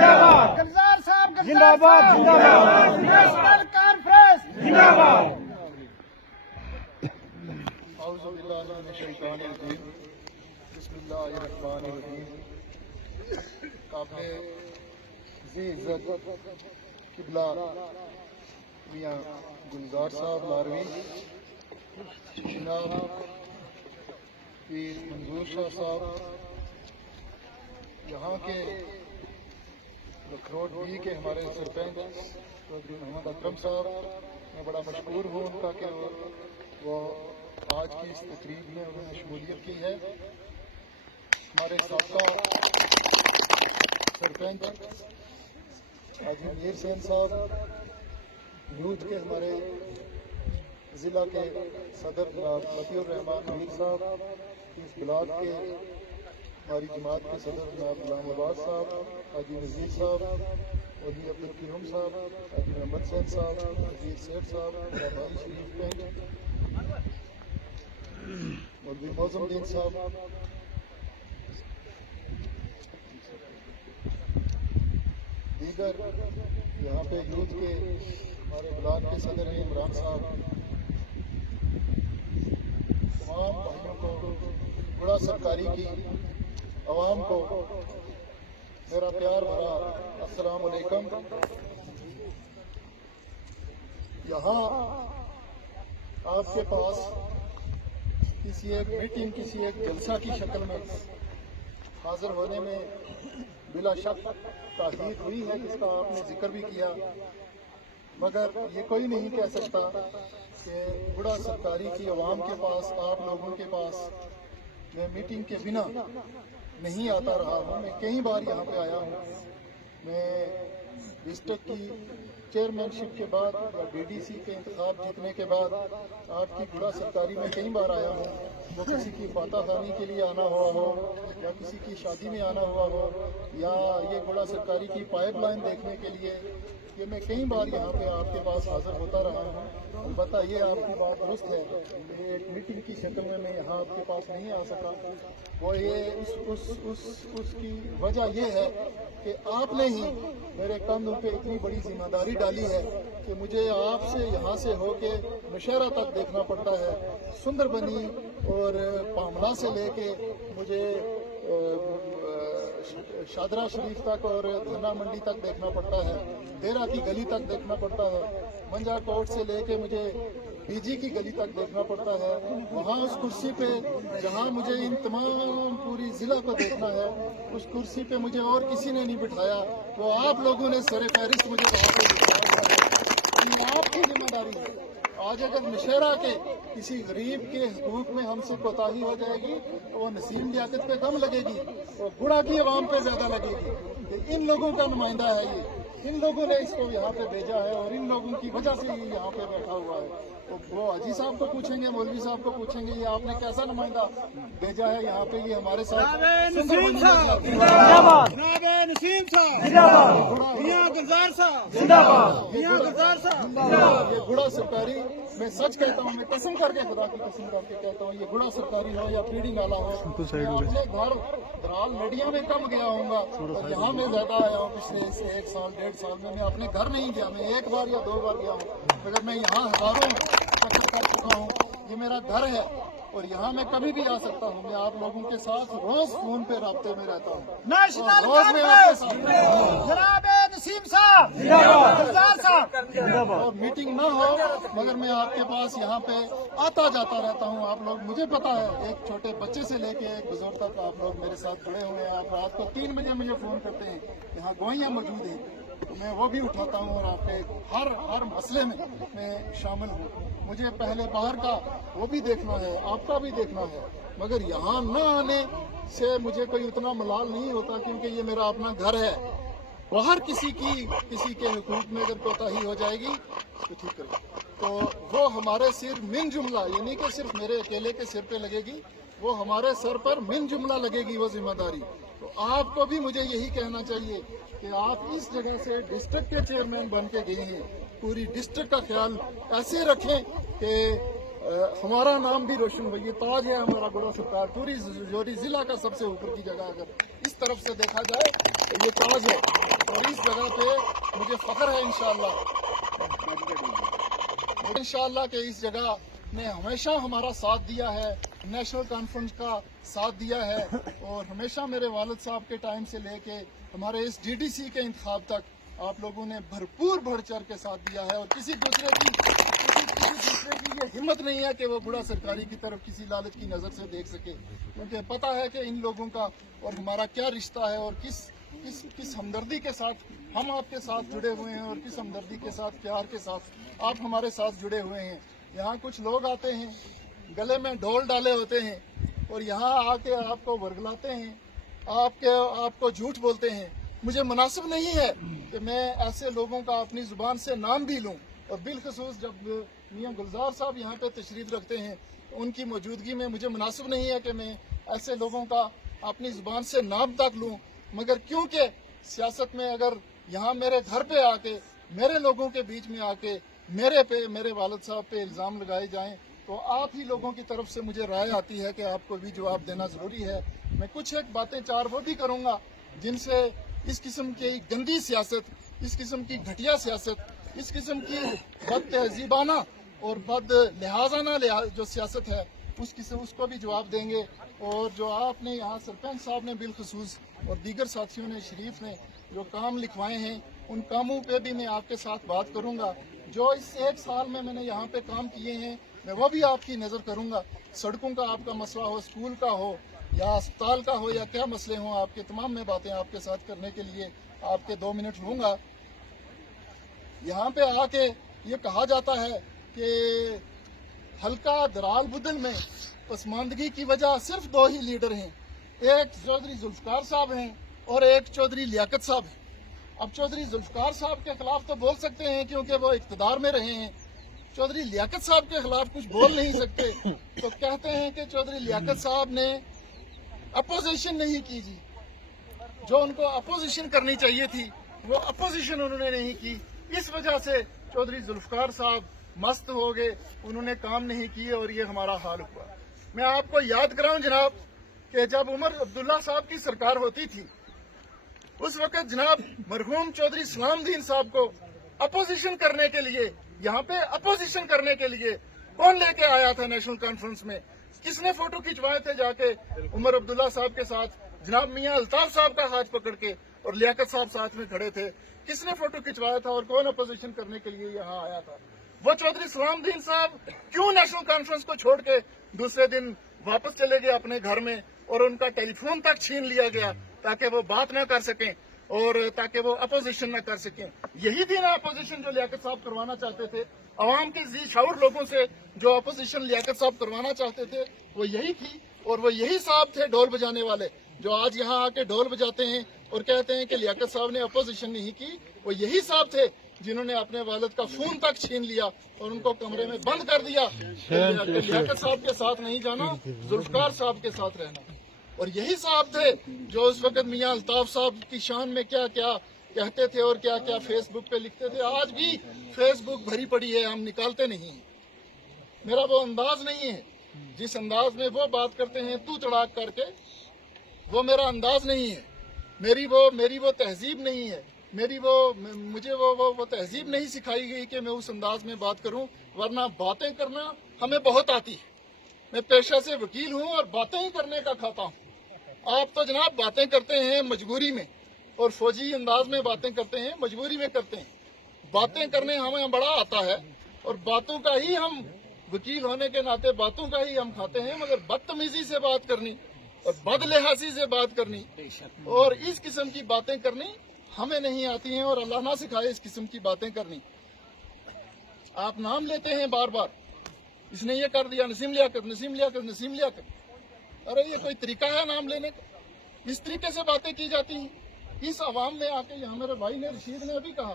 گلزار صاحب زندہ باد، نیشنل کانفرنس زندہ باد۔ اعوذ باللہ من الشیطان الرجیم، بسم اللہ الرحمن الرحیم۔ قابل ذی عزت قبلہ میاں گلزار صاحب لاروی، جناب پیر منظور شاہ صاحب، یہاں کے لکھروٹ بی کے ہمارے سرپنچ چودھری محمد اکرم صاحب، میں بڑا مشکور ہوں ان کا کہ وہ آج کی اس تقریب میں انہوں نے شمولیت کی ہے۔ ہمارے سابقہ سرپنچ حاجی میر سین صاحب، یوتھ کے ہمارے ضلع کے صدر جناب مطیع الرحمان میر صاحب، اس بلاک کے ہماری جماعت کے صدر جناب غلام عباس صاحب، حاجی نذیر صاحب، حاجی عبدالکریم صاحب، حاجی محمد سین صاحب، حاجی سیٹ صاحب، بابائی شریف پنڈ، مولوی موزم الدین صاحب، دیگر یہاں پہ یوتھ کے ہمارے بلاک کے صدر ہیں عمران صاحب، تمام بھائیوں کو، بڑا سرکاری کی عوام کو میرا پیار بھرا السلام علیکم۔ یہاں آپ کے پاس کسی ایک میٹنگ، کسی ایک جلسہ کی شکل میں حاضر ہونے میں بلا شک تاخیر ہوئی ہے، جس کا آپ نے ذکر بھی کیا، مگر یہ کوئی نہیں کہہ سکتا کہ بڑا سرکاری کی عوام کے پاس، آپ لوگوں کے پاس میں میٹنگ کے بنا نہیں آتا رہا ہوں۔ میں کئی بار یہاں پہ آیا ہوں۔ میں ڈسٹرکٹ کی چیئرمین شپ کے بعد یا ڈی ڈی سی کے انتخاب جیتنے کے بعد آپ کی بڑا سرکاری میں کئی بار آیا ہوں۔ وہ کسی کی فاتح خوانی کے لیے آنا ہوا ہو، یا کسی کی شادی میں آنا ہوا ہو، یا یہ بڑا سرکاری کی پائپ لائن دیکھنے کے لیے، یہ میں کئی بار یہاں پہ آپ کے پاس حاضر ہوتا رہا ہوں۔ البتہ یہ آپ کی بات درست ہے کہ ایک میٹنگ کی شکل میں یہاں آپ کے پاس نہیں آ سکا۔ وہ یہ اس کی وجہ یہ ہے کہ آپ نے ہی میرے کندھوں پہ اتنی بڑی ذمہ داری ڈالی ہے کہ مجھے آپ سے یہاں سے ہو کے نوشہرہ تک دیکھنا پڑتا ہے، سندر بنی اور پاملا سے لے کے مجھے شادرہ شریف تک اور دھنا منڈی تک دیکھنا پڑتا ہے، دیرہ کی گلی تک دیکھنا پڑتا ہے، منجا کوٹ سے لے کے مجھے بی جی کی گلی تک دیکھنا پڑتا ہے۔ وہاں اس کرسی پہ جہاں مجھے ان تمام پوری ضلع کو دیکھنا ہے، اس کرسی پہ مجھے اور کسی نے نہیں بٹھایا، وہ آپ لوگوں نے سر فہرست مجھے وہاں پہ بٹھایا ہے۔ یہ آپ کی ذمہ داری ہے۔ آج اگر نوشہرہ کے کسی غریب کے حقوق میں ہم سے کوتاہی ہو جائے گی تو وہ نسیم لیاقت پہ کم لگے گی، وہ گڑا کی عوام پہ زیادہ لگے گی۔ ان لوگوں کا نمائندہ ہے یہ، ان لوگوں نے اس کو یہاں پہ بھیجا ہے اور ان لوگوں کی وجہ سے یہ یہاں پہ بیٹھا ہوا ہے۔ وہ حاجی صاحب کو پوچھیں گے، مولوی صاحب کو پوچھیں گے، یہ آپ نے کیسا نمائندہ بھیجا ہے یہاں پہ، یہ ہمارے ساتھ نسیم صاحب میاں گلزار صاحب زندہ باد، میاں گلزار صاحب۔ یہ گڑا سرکاری، میں سچ کہتا ہوں، میں قسم کر کے خدا کی قسم کر کے کہتا ہوں، یہ گڑا سرکاری ہو یا پیڑی نالا ہو، میں اپنے گھر درال میڈیا میں کم گیا ہوں گا اور یہاں میں زیادہ آیا ہوں۔ پچھلے سے 1 سال 1.5 سال میں اپنے گھر نہیں گیا، میں 1 بار یا 2 بار گیا ہوں، مگر میں یہاں ہزاروں چکر کر چکا ہوں۔ یہ میرا گھر ہے اور یہاں میں کبھی بھی آ سکتا ہوں۔ میں آپ لوگوں کے ساتھ روز فون پہ رابطے میں رہتا ہوں، نیشنل روز میں آپ کے ساتھ رہتا ہوں۔ جناب نسیم صاحب، گلزار صاحب۔ اور میٹنگ نہ ہو مگر میں آپ کے پاس یہاں پہ آتا جاتا رہتا ہوں۔ آپ لوگ، مجھے پتا ہے، ایک چھوٹے بچے سے لے کے ایک بزرگ تک آپ لوگ میرے ساتھ جڑے ہوئے ہیں۔ آپ رات کو 3 بجے مجھے فون کرتے ہیں، یہاں گوئیاں موجود ہیں، میں وہ بھی اٹھاتا ہوں اور آپ کے ہر مسئلے میں شامل ہوں۔ مجھے پہلے باہر کا وہ بھی دیکھنا ہے، آپ کا بھی دیکھنا ہے، مگر یہاں نہ آنے سے مجھے کوئی اتنا ملال نہیں ہوتا، کیونکہ یہ میرا اپنا گھر ہے۔ باہر کسی کے حقوق میں اگر کوتاہی ہو جائے گی تو ٹھیک ہے، تو وہ ہمارے سر من جملہ، یہ نہیں کہ صرف میرے اکیلے کے سر پہ لگے گی، وہ ہمارے سر پر من جملہ لگے گی وہ ذمہ داری۔ تو آپ کو بھی مجھے یہی کہنا چاہیے کہ آپ اس جگہ سے ڈسٹرکٹ کے چیئرمین بن کے گئے ہیں، پوری ڈسٹرکٹ کا خیال ایسے رکھیں کہ हमारा नाम भी रोशन हुआ। ये ताज है हमारा गुड़ा सरकार, पूरी जोरी जिला का सबसे ऊपर की जगह अगर इस तरफ से देखा जाए तो ये ताज है, और इस जगह पे मुझे फख्र है इंशाअल्लाह कि इस जगह ने हमेशा हमारा साथ दिया है, नेशनल कॉन्फ्रेंस का साथ दिया है, और हमेशा मेरे वालिद साहब के टाइम से लेके हमारे इस DDC के इंतखाब तक आप लोगों ने भरपूर बढ़ चढ़ के साथ दिया है। और किसी दूसरे की ये हिम्मत नहीं है कि वो बुढ़ा सरकारी की तरफ किसी लालच की नज़र से देख सके, क्योंकि पता है कि इन लोगों का और हमारा क्या रिश्ता है, और किस हमदर्दी के साथ हम आपके साथ जुड़े हुए हैं, और किस हमदर्दी के साथ, प्यार के साथ आप हमारे साथ जुड़े हुए हैं। यहाँ कुछ लोग आते हैं, गले में ढोल डाले होते हैं, और यहाँ आके आपको वर्गलाते हैं, आपको झूठ बोलते हैं। मुझे मुनासिब नहीं है कि मैं ऐसे लोगों का अपनी जुबान से नाम भी लूँ, और बिलखसूस जब मियाँ गुलजार साहब यहाँ पे तशरीफ रखते हैं, उनकी मौजूदगी में मुझे मुनासिब नहीं है कि मैं ऐसे लोगों का अपनी जुबान से नाम तक लूँ। मगर क्योंकि सियासत में अगर यहाँ मेरे घर पे आके, मेरे लोगों के बीच में आके मेरे वालिद साहब पे इल्ज़ाम लगाए जाएं, तो आप ही लोगों की तरफ से मुझे राय आती है कि आपको भी जवाब देना ज़रूरी है। मैं कुछ एक बातें चार वो भी करूँगा जिनसे इस किस्म की गंदी सियासत, इस किस्म की घटिया सियासत, इस किस्म की बद तहजीबाना और बद लिहाजाना जो सियासत है उसको भी जवाब देंगे। और जो आपने यहाँ सरपंच साहब ने बिलखसूस और दीगर साथियों ने, शरीफ ने जो काम लिखवाए हैं, उन कामों पे भी मैं आपके साथ बात करूँगा। जो इस एक साल में मैंने यहाँ पे काम किए हैं, मैं वो भी आपकी नज़र करूँगा। सड़कों का आपका मसला हो, स्कूल का हो या अस्पताल का हो, या क्या मसले हों, आपके तमाम मैं बातें आपके साथ करने के लिए आपके 2 मिनट लूँगा। यहाँ पे आके ये कहा जाता है कि हल्का दराल बुदल में पसमानदगी की वजह सिर्फ 2 ही लीडर हैं, एक चौधरी जुल्फकार साहब हैं और एक चौधरी लियाकत साहब हैं। अब चौधरी जुल्फकार साहब के खिलाफ तो बोल सकते हैं क्योंकि वो इक़्तिदार में रहे हैं, चौधरी लियाकत साहब के खिलाफ कुछ बोल नहीं सकते। तो कहते हैं कि चौधरी लियाकत साहब ने अपोजिशन नहीं की जी, जो उनको अपोजिशन करनी चाहिए थी वो अपोजिशन उन्होंने नहीं की। इस वजह से चौधरी जुल्फकार साहब मस्त हो गए, उन्होंने काम नहीं किए और ये हमारा हाल हुआ। मैं आपको याद कराऊं जनाब कि जब उमर अब्दुल्ला साहब की सरकार होती थी, उस वक्त जनाब मरहूम चौधरी सलामुद्दीन साहब को अपोजिशन करने के लिए, यहाँ पे अपोजिशन करने के लिए कौन लेके आया था नेशनल कॉन्फ्रेंस में? किसने फोटो खिंचवाए थे जाके उमर अब्दुल्ला साहब के साथ? जनाब मियाँ अल्ताफ साहब का हाथ पकड़ के, और लियाकत साहब साथ में खड़े थे। किसने फोटो खिंचवाया था और कौन अपोजिशन करने के लिए यहाँ आया था? वो चौधरी सलामुद्दीन साहब क्यों नेशनल कॉन्फ्रेंस को छोड़ के दूसरे दिन वापस चले गए अपने घर में, और उनका टेलीफोन तक छीन लिया गया ताकि वो बात ना कर सकें और ताकि वो अपोजिशन ना कर सकें? यही थी ना अपोजिशन जो लियाकत साहब करवाना चाहते थे? अवाम के जी शाउर लोगों से जो अपोजिशन लियाकत साहब करवाना चाहते थे वो यही थी, और वो यही साहब थे ढोल बजाने वाले, जो आज यहाँ आके ढोल बजाते हैं और कहते हैं कि लियाकत साहब ने अपोजिशन नहीं की। वो यही साहब थे जिन्होंने अपने वालिद का फोन तक छीन लिया और उनको कमरे में बंद कर दिया। लियाकत साहब के साथ नहीं जाना, जुल्फकार साहब के साथ रहना। और यही साहब थे जो उस वक्त मियाँ अल्ताफ साहब की शान में क्या क्या कहते थे और क्या क्या फेसबुक पे लिखते थे। आज भी फेसबुक भरी पड़ी है, हम निकालते नहीं हैं। मेरा वो अंदाज नहीं है, जिस अंदाज में वो बात करते हैं तू तड़ाक करके, वो मेरा अंदाज नहीं है। मेरी वो तहजीब नहीं है, मुझे वो तहजीब नहीं सिखाई गई कि मैं उस अंदाज में बात करूं, वरना बातें करना हमें बहुत आती है। मैं पेशा से वकील हूं और बातें ही करने का खाता हूं। आप तो जनाब बातें करते हैं मजबूरी में, और फौजी अंदाज में बातें करते हैं, मजबूरी में करते हैं। बातें करने हमें बड़ा आता है, और बातों का ही हम, वकील होने के नाते बातों का ही हम खाते हैं। मगर बदतमीजी से बात करनी और बदलिहाजी से बात करनी और इस किस्म की बातें करनी हमें नहीं आती हैं, और अल्लाह ना सिखाए इस किस्म की बातें करनी। आप नाम लेते हैं बार बार, इसने ये कर दिया, नसीम लियाकत, नसीम लियाकत, नसीम लियाकत। अरे ये कोई तरीका है नाम लेने का? इस तरीके से बातें की जाती हैं इस आवाम में आके? यहाँ मेरे भाई ने, रशीद ने अभी कहा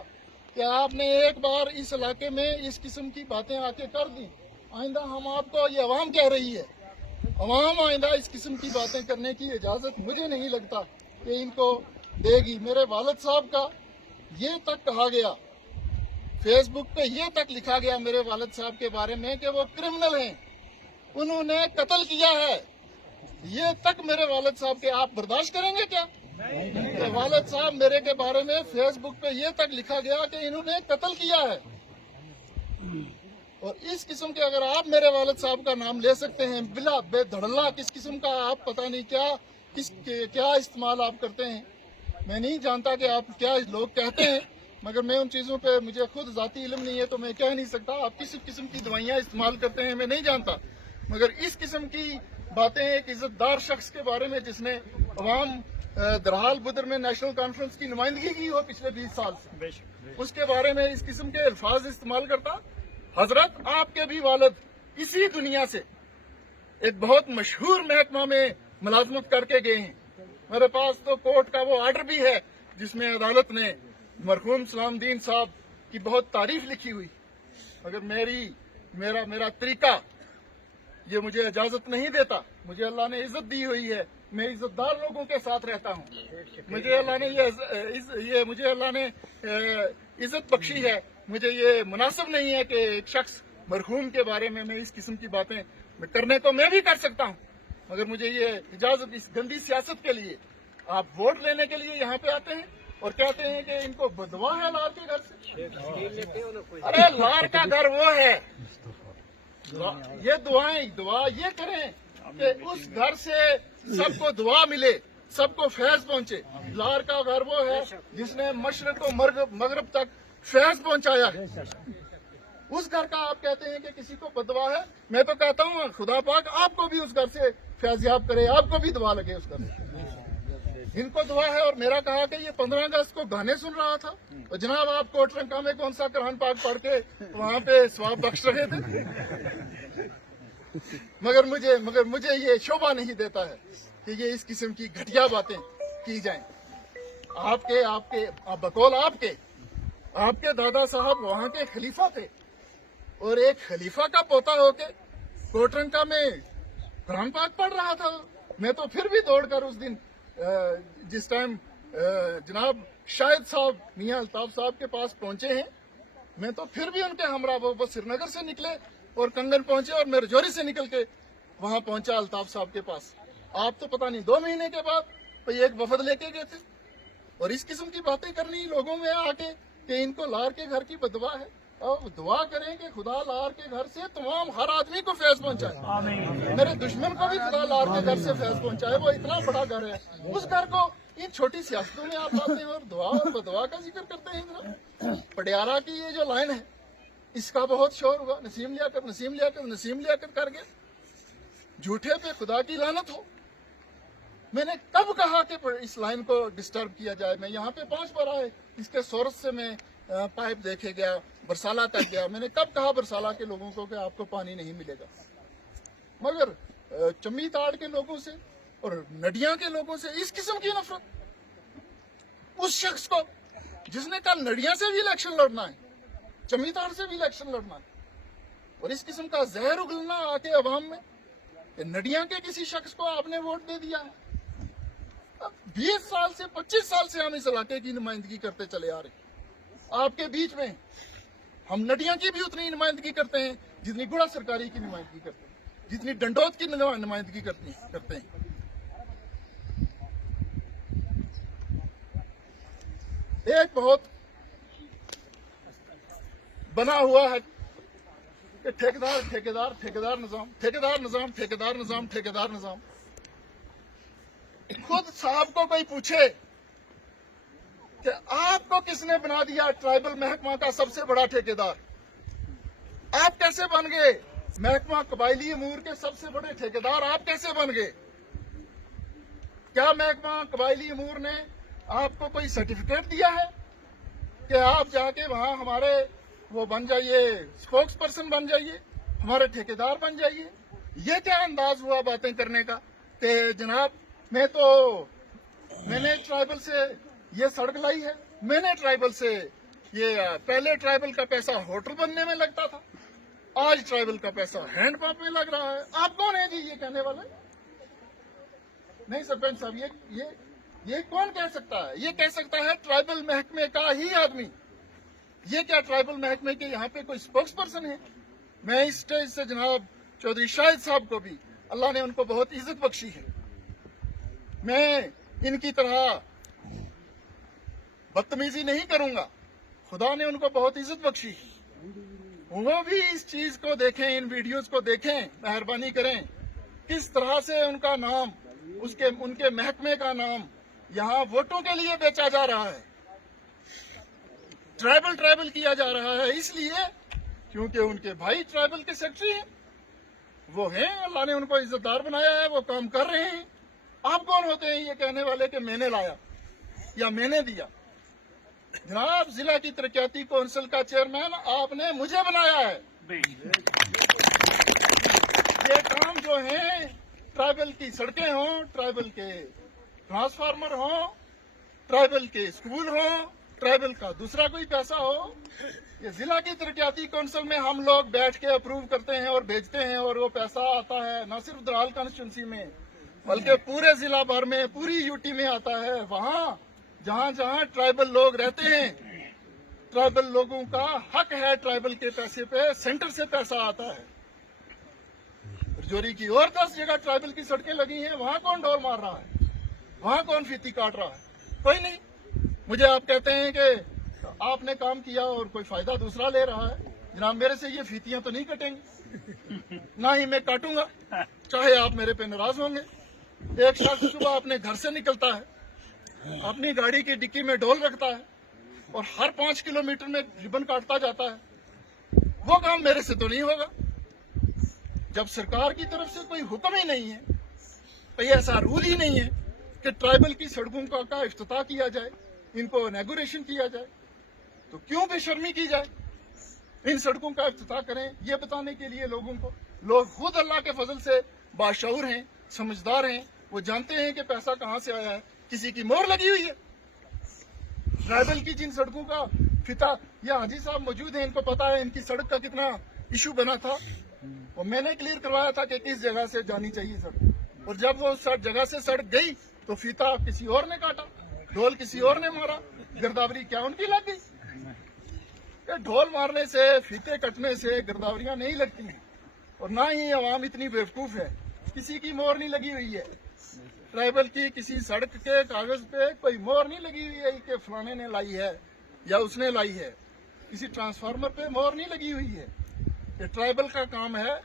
कि आपने एक बार इस इलाके में इस किस्म की बातें आके कर दी, आइंदा हम आपको, ये आवाम कह रही है, आवाम आइंदा इस किस्म की बातें करने की इजाजत मुझे नहीं लगता कि इनको देगी। मेरे वालिद साहब का ये तक कहा गया, फेसबुक पे ये तक लिखा गया मेरे वालिद साहब के बारे में कि वो क्रिमिनल हैं। उन्होंने कत्ल किया है, ये तक मेरे वालिद साहब के आप बर्दाश्त करेंगे क्या? कि वालिद साहब मेरे के बारे में फेसबुक पे ये तक लिखा गया कि इन्होंने कत्ल किया है। और इस किस्म के अगर आप मेरे वालिद साहब का नाम ले सकते हैं बिला बेधड़ल्ला, किस किस्म का आप पता नहीं क्या इस्तेमाल आप करते हैं, मैं नहीं जानता कि आप क्या लोग कहते हैं, मगर मैं उन चीज़ों पे मुझे खुद ज़ाती इल्म नहीं है तो मैं कह नहीं सकता आप किस किस्म की दवाइयाँ इस्तेमाल करते हैं, मैं नहीं जानता। मगर इस किस्म की बातें एक इज्जतदार शख्स के बारे में जिसने अवाम दरहाल बुदर में नेशनल कॉन्फ्रेंस की नुमाइंदगी की हो पिछले 20 साल से, उसके बारे में इस किस्म के अल्फाज इस्तेमाल करता। हजरत आपके भी वालिद इसी दुनिया से एक बहुत मशहूर महकमा में मुलाजमत करके गए हैं। मेरे पास तो कोर्ट का वो आर्डर भी है जिसमें अदालत ने मरहूम सलामुद्दीन साहब की बहुत तारीफ लिखी हुई, मगर मेरा तरीका ये मुझे इजाजत नहीं देता। मुझे अल्लाह ने इज्जत दी हुई है, मैं इज्जतदार लोगों के साथ रहता हूँ, मुझे अल्लाह ने इज्जत बख्शी है। मुझे ये मुनासिब नहीं है कि एक शख्स मरहूम के बारे में मैं इस किस्म की बातें करने को मैं भी कर सकता हूँ, मगर मुझे ये इजाजत इस गंदी सियासत के लिए आप वोट लेने के लिए यहाँ पे आते हैं और कहते हैं कि इनको बदवा है लार के घर से। अरे लार का घर वो है, ये दुआ ये करें कि उस घर से सबको दुआ मिले, सबको फैज पहुंचे। लार का घर वो है जिसने मशरक को मगरब तक फैज पहुंचाया है। उस घर का आप कहते हैं कि किसी को बदवा है, मैं तो कहता हूँ खुदा पाक आपको भी उस घर से फैजियाब करे, आपको भी दुआ लगे उस घर से। इनको दुआ है। और मेरा कहा कि ये 15 अगस्त को गाने सुन रहा था और जनाब आप कोटरंका में कौन सा कुरान पाक पढ़ के वहां पे सवाब बख्श रहे थे। मगर मुझे ये शोभा नहीं देता है कि ये इस किस्म की घटिया बातें की जाएं। बकौल आपके दादा साहब वहां के खलीफा थे और एक खलीफा का पोता होके कोटरंका में कुरान पाक पढ़ रहा था। मैं तो फिर भी दौड़कर उस दिन जिस टाइम जनाब शाहिद साहब मियां अल्ताफ साहब के पास पहुंचे हैं, मैं तो फिर भी उनके हमरा वो श्रीनगर से निकले और कंगन पहुंचे और मैं रजौरी से निकल के वहां पहुंचा अल्ताफ साहब के पास। आप तो पता नहीं 2 महीने के बाद कोई एक वफद लेके गए थे और इस किस्म की बातें करनी लोगों में आके कि इनको लार के घर की बदवा है। और दुआ करें कि खुदा लार के घर से तमाम हर आदमी को फैज पहुंचाए, मेरे दुश्मन को भी खुदा लार के घर से फैज पहुंचाए। वो इतना बड़ा घर है, उस घर को इन छोटी सियासतों में आप आते हैं और दुआ और बदवा का जिक्र करते हैं। पटियाला की ये जो लाइन है इसका बहुत शोर हुआ, नसीम लियाकत कर गया, झूठे पे खुदा की लानत हो। मैंने कब कहा कि इस लाइन को डिस्टर्ब किया जाए? मैं यहाँ पे 5 बार आए, इसके सोर्स से मैं पाइप देखे गया, बरसाला तक गया। मैंने कब कहा बरसाला के लोगों को कि आपको पानी नहीं मिलेगा? मगर चम्मी ताड़ के लोगों से और नडिया के लोगों से इस किस्म की नफरत, उस शख्स को जिसने कहा नडिया से भी इलेक्शन लड़ना है, चम्मी ताड़ से भी इलेक्शन लड़ना है, और इस किस्म का जहर उगलना आके अवाम में नडिया के किसी शख्स को आपने वोट दे दिया है। अब 20 साल से 25 साल से हम इस इलाके की नुमाइंदगी करते चले आ रहे हैं। आपके बीच में हम नडिया की भी उतनी नुमाइंदगी करते हैं जितनी गुड़ा सरकारी की नुमाइंदगी करते हैं, जितनी डंडौत की नुमाइंदगी करते हैं। एक बहुत बना हुआ है कि ठेकेदार निजाम। खुद साहब को कोई पूछे कि आपको किसने बना दिया ट्राइबल महकमा का सबसे बड़ा ठेकेदार? आप कैसे बन गए महकमा कबायली अमूर के सबसे बड़े ठेकेदार? आप कैसे बन गए? क्या महकमा कबायली अमूर ने आपको कोई सर्टिफिकेट दिया है कि आप जाके वहां हमारे वो बन जाइए, स्पोक्स पर्सन बन जाइए, हमारे ठेकेदार बन जाइए? ये क्या अंदाज हुआ बातें करने का कि जनाब मैंने ट्राइबल से ये सड़क लाई है, मैंने ट्राइबल से ये पहले ट्राइबल का पैसा होटल बनने में लगता था, आज ट्राइबल का पैसा हैंड पंप में लग रहा है। आप कौन है जी ये कहने वाले? नहीं सरपंच साहब, ये कौन कह सकता है? ये कह सकता है ट्राइबल महकमे का ही आदमी। ये क्या ट्राइबल महकमे के यहाँ पे कोई स्पोक्स पर्सन है? मैं इस स्टेज से जनाब चौधरी शाहिद साहब को भी अल्लाह ने उनको बहुत इज्जत बख्शी है। मैं इनकी तरह बदतमीजी नहीं करूंगा, खुदा ने उनको बहुत इज्जत बख्शी है। वो भी इस चीज को देखें, इन वीडियोस को देखें, मेहरबानी करें, किस तरह से उनका नाम, उनके महकमे का नाम यहाँ वोटों के लिए बेचा जा रहा है, ट्राइबल किया जा रहा है, इसलिए क्योंकि उनके भाई ट्राइबल के सेक्रेटरी हैं, वो हैं, अल्लाह ने उनको इज्जतदार बनाया है, वो काम कर रहे हैं। आप कौन होते हैं ये कहने वाले कि मैंने लाया या मैंने दिया? जनाब, जिला की तरक्याती कौंसिल का चेयरमैन आपने मुझे बनाया है। ये काम जो है, ट्राइबल की सड़कें हों, ट्राइबल के ट्रांसफार्मर हों, ट्राइबल के स्कूल हों, ट्राइबल का दूसरा कोई पैसा हो, ये जिला की तरक्याती कौंसिल में हम लोग बैठ के अप्रूव करते हैं और भेजते हैं, और वो पैसा आता है न सिर्फ दराल कॉन्स्टिट्यूंसी में बल्कि पूरे जिला भर में, पूरी यूटी में आता है। वहाँ जहाँ जहाँ ट्राइबल लोग रहते हैं, ट्राइबल लोगों का हक है, ट्राइबल के पैसे पे सेंटर से पैसा आता है। रजौरी की और 10 जगह ट्राइबल की सड़कें लगी हैं, वहाँ कौन ढोल मार रहा है, वहाँ कौन फीती काट रहा है? कोई नहीं। मुझे आप कहते हैं कि आपने काम किया और कोई फायदा दूसरा ले रहा है। जनाब, मेरे से ये फीतियां तो नहीं कटेंगी, ना ही मैं काटूंगा, चाहे आप मेरे पे नाराज होंगे। एक शख्स सुबह अपने घर से निकलता है, अपनी गाड़ी की डिक्की में ढोल रखता है और हर 5 किलोमीटर में रिबन काटता जाता है, वो काम मेरे से तो नहीं होगा। जब सरकार की तरफ से कोई हुक्म ही नहीं है, कोई ऐसा रूल ही नहीं है कि ट्राइबल की सड़कों का इफ्तिताह किया जाए, इनको इनॉग्रेशन किया जाए, तो क्यों बेशर्मी की जाए? इन सड़कों का इफ्तिताह करें, ये बताने के लिए लोगों को। लोग खुद अल्लाह के फजल से बाशऊर हैं, समझदार हैं, वो जानते हैं कि पैसा कहाँ से आया है, किसी की मोहर लगी हुई है। ट्राइबल की जिन सड़कों का फिता, ये हाजी साहब मौजूद हैं, इनको पता है इनकी सड़क का कितना इशू बना था, और मैंने क्लियर करवाया था कि किस जगह से जानी चाहिए सड़क, और जब वो उस जगह से सड़क गई तो फीता किसी और ने काटा, ढोल किसी और ने मारा। गिरदावरी क्या उनकी लग गई? ढोल मारने से, फीते कटने से गिरदावरियां नहीं लगती हैं, और ना ही आवाम इतनी बेवकूफ है, किसी की मोहर नहीं लगी हुई है। ट्राइबल की किसी सड़क के कागज पे कोई मोहर नहीं लगी हुई है कि फलाने ने लाई है या उसने लाई है। किसी ट्रांसफार्मर पे मोहर नहीं लगी हुई है। ये ट्राइबल का काम है,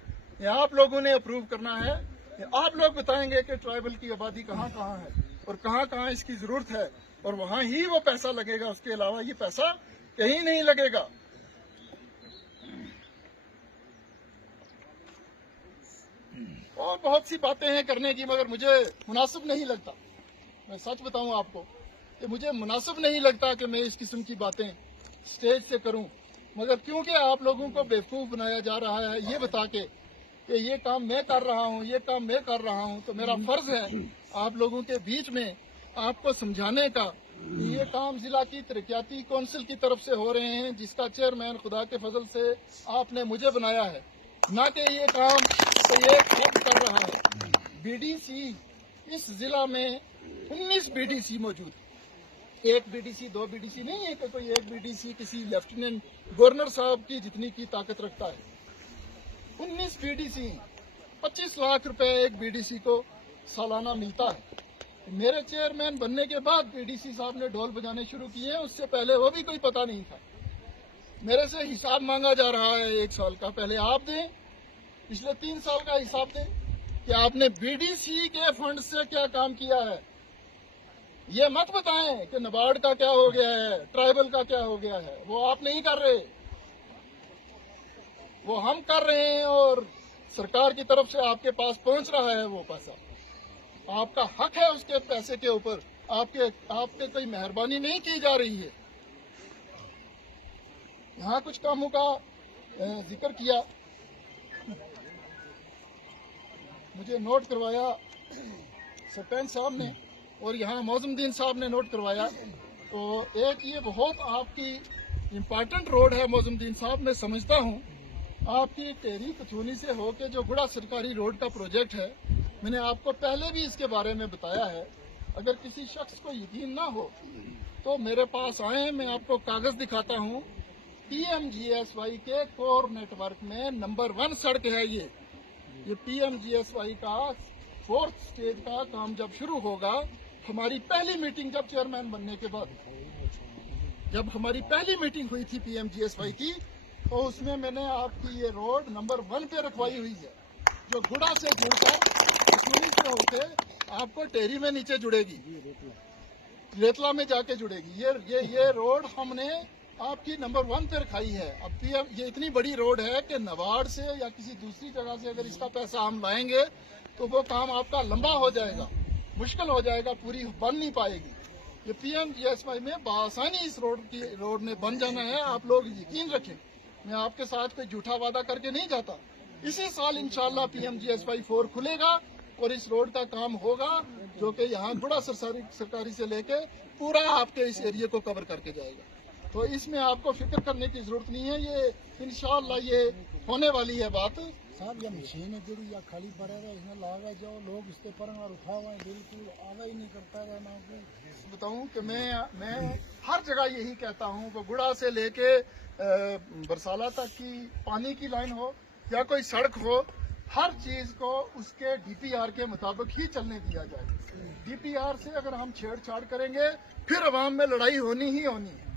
ये आप लोगों ने अप्रूव करना है। ये आप लोग बताएंगे कि ट्राइबल की आबादी कहाँ कहाँ है और कहाँ कहाँ इसकी जरूरत है, और वहाँ ही वो पैसा लगेगा, उसके अलावा ये पैसा कहीं नहीं लगेगा। और बहुत सी बातें हैं करने की, मगर मुझे मुनासिब नहीं लगता। मैं सच बताऊं आपको कि मुझे मुनासिब नहीं लगता कि मैं इस किस्म की बातें स्टेज से करूं, मगर क्योंकि आप लोगों को बेवकूफ़ बनाया जा रहा है ये बता के कि ये काम मैं कर रहा हूं, ये काम मैं कर रहा हूं, तो मेरा फर्ज है आप लोगों के बीच में आपको समझाने का कि ये काम जिला की तरक्याती कौंसिल की तरफ से हो रहे हैं, जिसका चेयरमैन खुदा के फजल से आपने मुझे बनाया है, ना कि ये काम तो ये खुद कर रहा है। बीडीसी, इस जिला में 19 बीडीसी मौजूद, एक बीडीसी 2 बीडीसी नहीं है कि कोई एक बीडीसी किसी लेफ्टिनेंट गवर्नर साहब की जितनी की ताकत रखता है। 19 बीडीसी, 25 लाख रुपए एक बीडीसी को सालाना मिलता है। मेरे चेयरमैन बनने के बाद बीडीसी साहब ने ढोल बजाने शुरू किए, उससे पहले वो भी कोई पता नहीं था। मेरे से हिसाब मांगा जा रहा है 1 साल का, पहले आप दें, पिछले 3 साल का हिसाब दें कि आपने बीडीसी के फंड से क्या काम किया है। ये मत बताएं कि नाबार्ड का क्या हो गया है, ट्राइबल का क्या हो गया है, वो आप नहीं कर रहे, वो हम कर रहे हैं, और सरकार की तरफ से आपके पास पहुंच रहा है वो पैसा। आपका हक है उसके पैसे के ऊपर, आप पे कोई मेहरबानी नहीं की जा रही है। यहाँ कुछ कामों का जिक्र किया, मुझे नोट करवाया सरपंच साहब ने, और यहाँ मौजमदीन साहब ने नोट करवाया। तो एक ये बहुत आपकी इम्पोर्टेंट रोड है मौजमदीन साहब, मैं समझता हूँ आपकी टेरी कचूनी से होके जो बड़ा सरकारी रोड का प्रोजेक्ट है, मैंने आपको पहले भी इसके बारे में बताया है। अगर किसी शख्स को यकीन ना हो तो मेरे पास आए, मैं आपको कागज दिखाता हूँ। PMGSY के कोर नेटवर्क में नंबर 1 सड़क है ये, ये PMGSY का 4th स्टेज का काम जब शुरू होगा, हमारी पहली मीटिंग जब चेयरमैन बनने के बाद, जब हमारी पहली मीटिंग हुई थी PMGSY की, तो उसमें मैंने आपकी ये रोड नंबर 1 पे रखवाई हुई है, जो गुड़ा से जुड़कर कश्मीरी से होके आपको टेहरी में नीचे जुड़ेगी, रेतला में जाके जुड़ेगी। ये रोड हमने आपकी नंबर 1 पे रखाई है। अब ये इतनी बड़ी रोड है कि नबार्ड से या किसी दूसरी जगह से अगर इसका पैसा हम लाएंगे तो वो काम आपका लंबा हो जाएगा, मुश्किल हो जाएगा, पूरी बन नहीं पाएगी। ये PMGSY में बआसानी इस रोड ने बन जाना है, आप लोग यकीन रखें। मैं आपके साथ कोई झूठा वादा करके नहीं जाता। इसी साल इंशाल्लाह PMGSY 4 खुलेगा और इस रोड का काम होगा, जो कि यहाँ गुड़ा सरकारी से लेके पूरा आपके इस एरिया को कवर करके जाएगा। तो इसमें आपको फिक्र करने की जरूरत नहीं है, ये इंशाल्लाह ये होने वाली है बात। साहब, ये मशीन है जी या खाली पड़ा है, इसमें लागा जाओ, लोग इसके पर और उठा हुआ है, बिल्कुल आगा ही नहीं करता है। मैं बताऊं कि मैं हर जगह यही कहता हूं कि गुड़ा से लेके बरसाला तक की पानी की लाइन हो या कोई सड़क हो, हर चीज को उसके DPR के मुताबिक ही चलने दिया जाए। DPR से अगर हम छेड़छाड़ करेंगे फिर अवाम में लड़ाई होनी ही होनी है,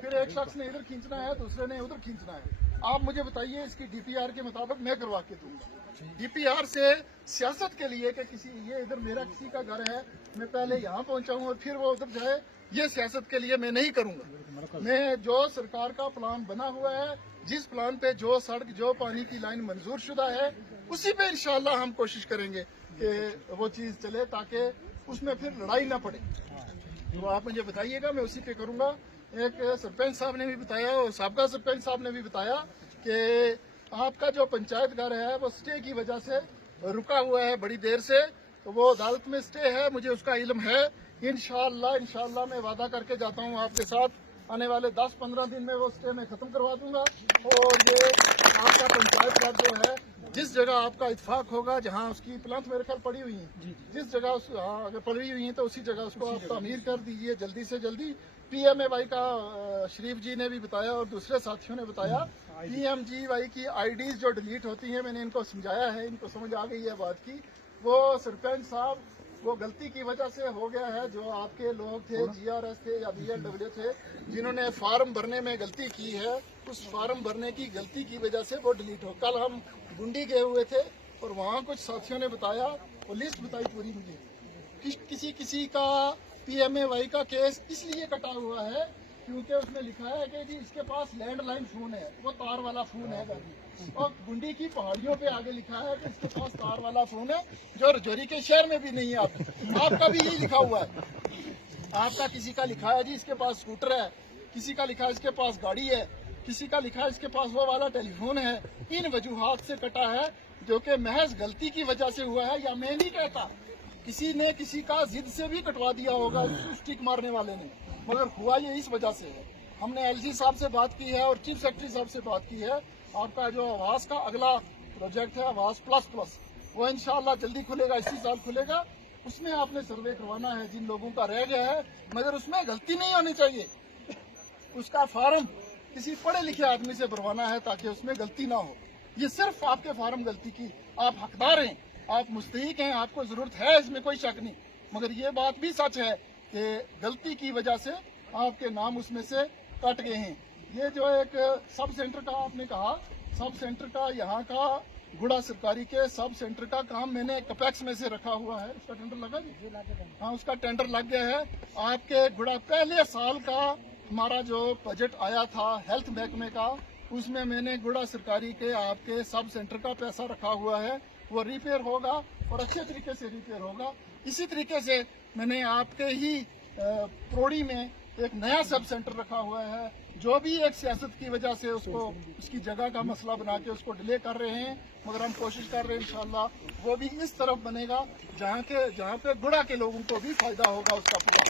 फिर एक शख्स ने इधर खींचना है, दूसरे ने उधर खींचना है। आप मुझे बताइए, इसकी DPR के मुताबिक मैं करवा के दूंगा। DPR से सियासत के लिए कि किसी ये इधर मेरा किसी का घर है, मैं पहले यहाँ पहुँचाऊँ और फिर वो उधर जाए, ये सियासत के लिए मैं नहीं करूँगा। मैं जो सरकार का प्लान बना हुआ है, जिस प्लान पे जो सड़क जो पानी की लाइन मंजूर शुदा है, उसी पे इंशाल्लाह हम कोशिश करेंगे कि वो चीज़ चले, ताकि उसमें फिर लड़ाई ना पड़े। तो आप मुझे बताइएगा, मैं उसी पे करूँगा। एक सरपंच साहब ने भी बताया और साबका सरपंच साहब ने भी बताया कि आपका जो पंचायत घर है वो स्टे की वजह से रुका हुआ है बड़ी देर से, तो वो अदालत में स्टे है, मुझे उसका इल्म है। इंशाल्लाह मैं वादा करके जाता हूँ आपके साथ, आने वाले 10-15 दिन में वो स्टे में खत्म करवा दूंगा। और ये आपका पंचायत घर जो है, जिस जगह आपका इत्फाक होगा, जहाँ उसकी प्लांट मेरे ख्याल पड़ी हुई है, जिस जगह अगर पड़ी हुई है तो उसी जगह उसको आप तामीर कर दीजिए जल्दी से जल्दी। PMAY का शरीफ जी ने भी बताया और दूसरे साथियों ने बताया, PMGY की IDs जो डिलीट होती हैं, मैंने इनको समझाया है, इनको समझ आ गई है बात की। वो सरपंच साहब, वो गलती की वजह से हो गया है, जो आपके लोग थे, GRS थे या BLW थे, जिन्होंने फार्म भरने में गलती की है, उस फार्म भरने की गलती की वजह से वो डिलीट हो। कल हम गुंडी गए हुए थे और वहाँ कुछ साथियों ने बताया, वो लिस्ट बताई पूरी मुझे, किसी का PMAY का केस इसलिए कटा हुआ है क्योंकि उसमें लिखा है कि जी इसके पास लैंडलाइन फोन है, वो तार वाला फोन है गाड़ी, और गुंडी की पहाड़ियों पे आगे लिखा है कि इसके पास तार वाला फोन है, जो रजौरी के शहर में भी नहीं है। आपका भी यही लिखा हुआ है, आपका किसी का लिखा है जी इसके पास स्कूटर है, किसी का लिखा है इसके पास गाड़ी है, किसी का लिखा है इसके पास वो वाला टेलीफोन है। इन वजूहात से कटा है, जो कि महज गलती की वजह से हुआ है, या मैं नहीं कहता, किसी ने किसी का जिद से भी कटवा दिया होगा, स्टिक मारने वाले ने, मगर हुआ ये इस वजह से है। हमने LG साहब से बात की है और चीफ सेक्रेटरी साहब से बात की है। आपका जो आवास का अगला प्रोजेक्ट है, आवास प्लस, वो इंशाल्लाह जल्दी खुलेगा, इसी साल खुलेगा। उसमें आपने सर्वे करवाना है जिन लोगों का रह गया है, मगर उसमें गलती नहीं होनी चाहिए। उसका फार्म किसी पढ़े लिखे आदमी से भरवाना है ताकि उसमें गलती ना हो। ये सिर्फ आपके फार्म गलती की, आप हकदार हैं, आप मुस्तहिक हैं, आपको जरूरत है, इसमें कोई शक नहीं, मगर ये बात भी सच है कि गलती की वजह से आपके नाम उसमें से कट गए हैं। ये जो एक सब सेंटर का आपने कहा, सब सेंटर का यहाँ का गुड़ा सरकारी के सब सेंटर का काम मैंने कपेक्स में से रखा हुआ है। उसका टेंडर लगा जी? हाँ, उसका टेंडर लग गया है। आपके गुड़ा पहले साल का हमारा जो बजट आया था हेल्थ महकमे का, उसमें मैंने गुड़ा सरकारी के आपके सब सेंटर का पैसा रखा हुआ है, वो रिपेयर होगा और अच्छे तरीके से रिपेयर होगा। इसी तरीके से मैंने आपके ही प्रोड़ी में एक नया सब सेंटर रखा हुआ है, जो भी एक सियासत की वजह से उसको उसकी जगह का मसला बना के उसको डिले कर रहे हैं, मगर हम कोशिश कर रहे हैं इंशाल्लाह वो भी इस तरफ बनेगा जहाँ पे गुड़ा के लोगों को भी फायदा होगा उसका पूरा।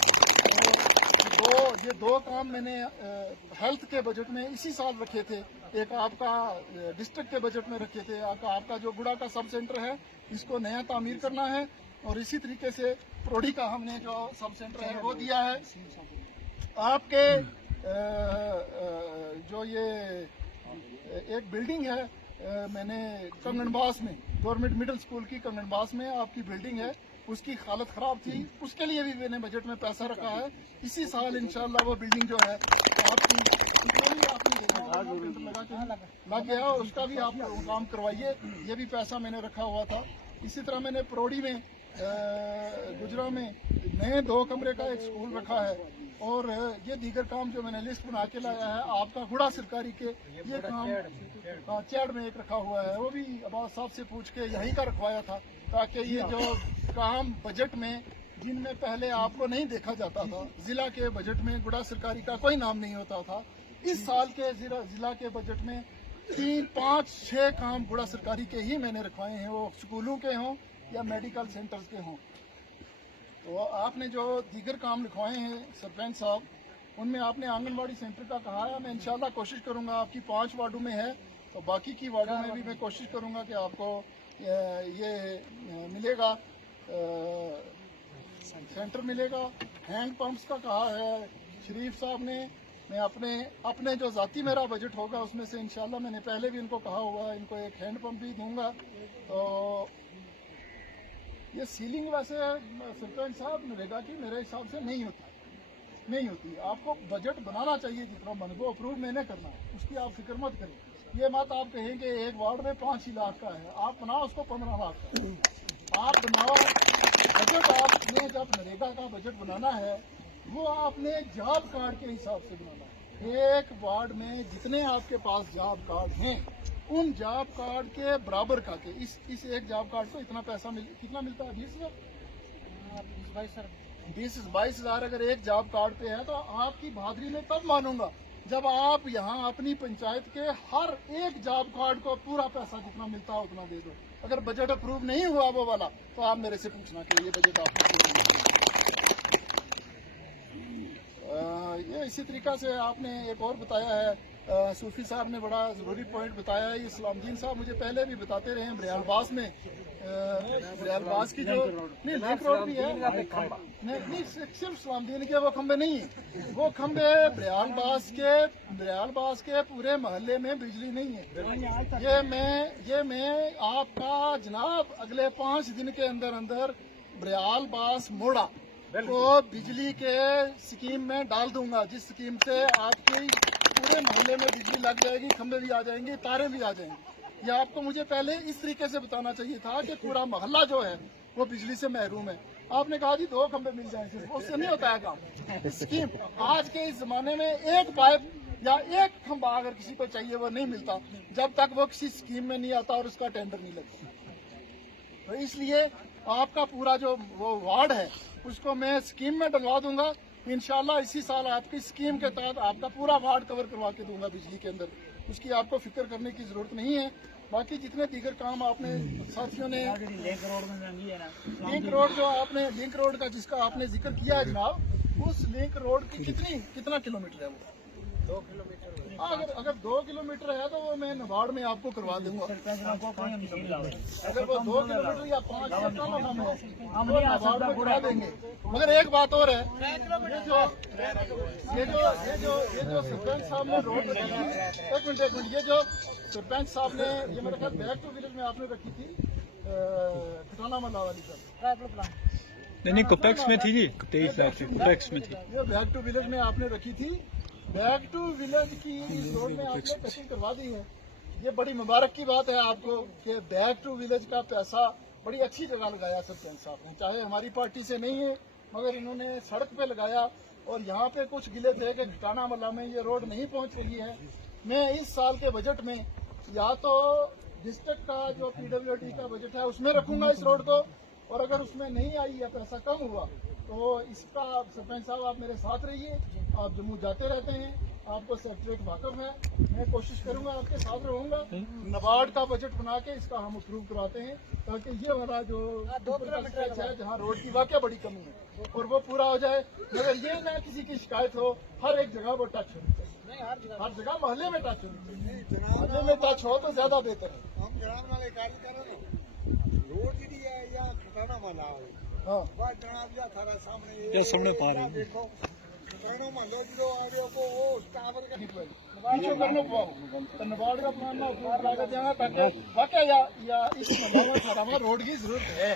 ये दो काम मैंने हेल्थ के बजट में इसी साल रखे थे, एक आपका डिस्ट्रिक्ट के बजट में रखे थे। आपका जो गुड़ा का सब सेंटर है, इसको नया तामीर करना है, और इसी तरीके से प्रोड़ी का हमने जो सब सेंटर है वो दिया है। आपके जो ये एक बिल्डिंग है मैंने कंगनबास में गवर्नमेंट मिडिल स्कूल की कंगनबास में आपकी बिल्डिंग है, उसकी हालत ख़राब थी, उसके लिए भी मैंने बजट में पैसा रखा है। इसी साल इंशाल्लाह वो बिल्डिंग जो है आपकी लग गया और उसका भी आप काम करवाइए, ये भी पैसा मैंने रखा हुआ था। इसी तरह मैंने परोड़ी में गुजरा में नए 2 कमरे का एक स्कूल रखा है और ये दीगर काम जो मैंने लिस्ट बना के लाया है आपका गुड़ा सरकारी के ये काम चैड में एक रखा हुआ है, वो भी अब्बास साहब से पूछ के यहीं का रखवाया था ताकि ये जो काम बजट में जिनमें पहले आपको नहीं देखा जाता था, जिला के बजट में गुड़ा सरकारी का कोई नाम नहीं होता था, इस साल के जिला के बजट में 3, 5, 6 काम गुड़ा सरकारी के ही मैंने रखवाए हैं, वो स्कूलों के हों या मेडिकल सेंटर्स के हों। तो आपने जो दीगर काम लिखवाए हैं सरपंच साहब, उनमें आपने आंगनबाड़ी सेंटर का कहा है, मैं इंशाल्लाह कोशिश करूंगा, आपकी 5 वार्डों में है तो बाकी की वार्डों में भी मैं कोशिश करूंगा कि आपको ये मिलेगा, सेंटर मिलेगा। हैंड पंप्स का कहा है शरीफ साहब ने, मैं अपने जो ज़ाती मेरा बजट होगा उसमें से इंशाल्लाह, मैंने पहले भी इनको कहा हुआ है, इनको एक हैंड पंप भी दूंगा। तो ये सीलिंग वैसे सरपंच साहब नरेगा की मेरे हिसाब से नहीं होती। आपको बजट बनाना चाहिए, जितना बन को अप्रूव मैंने करना है, उसकी आप फिक्र मत करें। ये बात आप कहेंगे एक वार्ड में 5 ही लाख का है, आप बनाओ उसको 15 लाख का, आप बनाओ बजट। आपने जब नरेगा का बजट बनाना है वो आपने जॉब कार्ड के हिसाब से बनाना है। एक वार्ड में जितने आपके पास जॉब कार्ड हैं उन जॉब कार्ड के बराबर का के इस एक जॉब कार्ड को इतना पैसा कितना मिलता है? 20-22 हज़ार अगर एक जॉब कार्ड पे है तो आपकी बहादुरी में तब मानूंगा जब आप यहाँ अपनी पंचायत के हर एक जॉब कार्ड को पूरा पैसा जितना मिलता है उतना दे दो। अगर बजट अप्रूव नहीं हुआ वो वाला तो आप मेरे से पूछना कि ये बजट आपको ये इसी तरीका से आपने एक और बताया है, सूफी साहब ने बड़ा ज़रूरी पॉइंट बताया है, ये सलामदीन साहब मुझे पहले भी बताते रहे हैं, बरियालबास में बरियालबास की जो नहीं लिंक रोड भी है, नहीं सिर्फ सलामदीन के वो खंबे नहीं है, वो खंबे बरियालबास के पूरे मोहल्ले में बिजली नहीं है। ये मैं आपका जनाब अगले 5 दिन के अंदर बरियालबास मोड़ा को बिजली के स्कीम में डाल दूंगा, जिस स्कीम से आपकी पूरे मोहल्ले में बिजली लग जाएगी, खंबे भी आ जाएंगे, तारें भी आ जाएंगी। ये आपको मुझे पहले इस तरीके से बताना चाहिए था कि पूरा मोहल्ला जो है वो बिजली से महरूम है। आपने कहा जी 2 खंबे मिल जाएंगे, उससे नहीं होता है काम। स्कीम आज के इस जमाने में एक पाइप या एक खंबा अगर किसी को चाहिए वो नहीं मिलता जब तक वो किसी स्कीम में नहीं आता और उसका टेंडर नहीं लगता। तो इसलिए आपका पूरा जो वो वार्ड है उसको मैं स्कीम में डलवा दूंगा इंशाल्लाह। इसी साल आपकी स्कीम के तहत आपका पूरा वार्ड कवर करवा के दूंगा बिजली के अंदर, उसकी आपको फिक्र करने की जरूरत नहीं है। बाकी जितने दीगर काम आपने साथियों ने लिंक रोड जो आपने लिंक रोड का जिसका आपने जिक्र किया है जनाब, उस लिंक रोड की कितना किलोमीटर है वो? 2 किलोमीटर। अगर 2 किलोमीटर है तो वो मैं नबार्ड में आपको करवा दूंगा। अगर वो 2 किलोमीटर या 5 से कम है हम नबार्ड में करा देंगे। मगर एक बात और है, ये जो सरपंच साहब ने रोड रखी थी, एक मिनट, ये जो सरपंच साहब ने ये मेरे ख्याल बैक टू विलेज में आपने रखी थी खटाना मल्ला वाली सर, नहीं कोपेक्स में थी जी, 23 लाख कोपेक्स में थी। ये बैक टू विलेज में आपने रखी थी, बैक टू विलेज की इस रोड में आपने कटिंग करवा दी है। ये बड़ी मुबारक की बात है आपको कि बैक टू विलेज का पैसा बड़ी अच्छी जगह लगाया सरपंच साहब ने, चाहे हमारी पार्टी से नहीं है मगर इन्होंने सड़क पे लगाया। और यहाँ पे कुछ गिले थे कि खटाना मल्ला में ये रोड नहीं पहुँच रही है। मैं इस साल के बजट में या तो डिस्ट्रिक्ट का जो PWD का बजट है उसमें रखूंगा इस रोड को, और अगर उसमें नहीं आई या पैसा कम हुआ तो इसका सरपंच साहब आप मेरे साथ रहिए, आप जम्मू जाते रहते हैं, आपको सेक्रेटरीट वाकफ है, मैं कोशिश करूंगा आपके साथ रहूंगा। नबार्ड का बजट बना के इसका हम अप्रूव करवाते हैं ताकि ये वाला जो 2 किलोमीटर है जहाँ रोड की वाकई बड़ी कमी है और वो पूरा हो जाए। मगर ये ना किसी की शिकायत हो, हर एक जगह वो टच होनी चाहिए, हर जगह मोहल्ले में टच होनी चाहिए, मोहल्ले में टच हो तो ज्यादा बेहतर है। हम ग्राम वाले कार्य करो रोड दी है या खटाना वाला हाँ बात जनाब या थारा सामने सामने पा रही देखो पुराना महल्ला जो आ गया वो टावर का نباڑ کرنا پاؤ تو نباڑ کا پلان میں لا کر دینا تاکہ واقعہ یا اس مہینے میں روڈ کی ضرورت ہے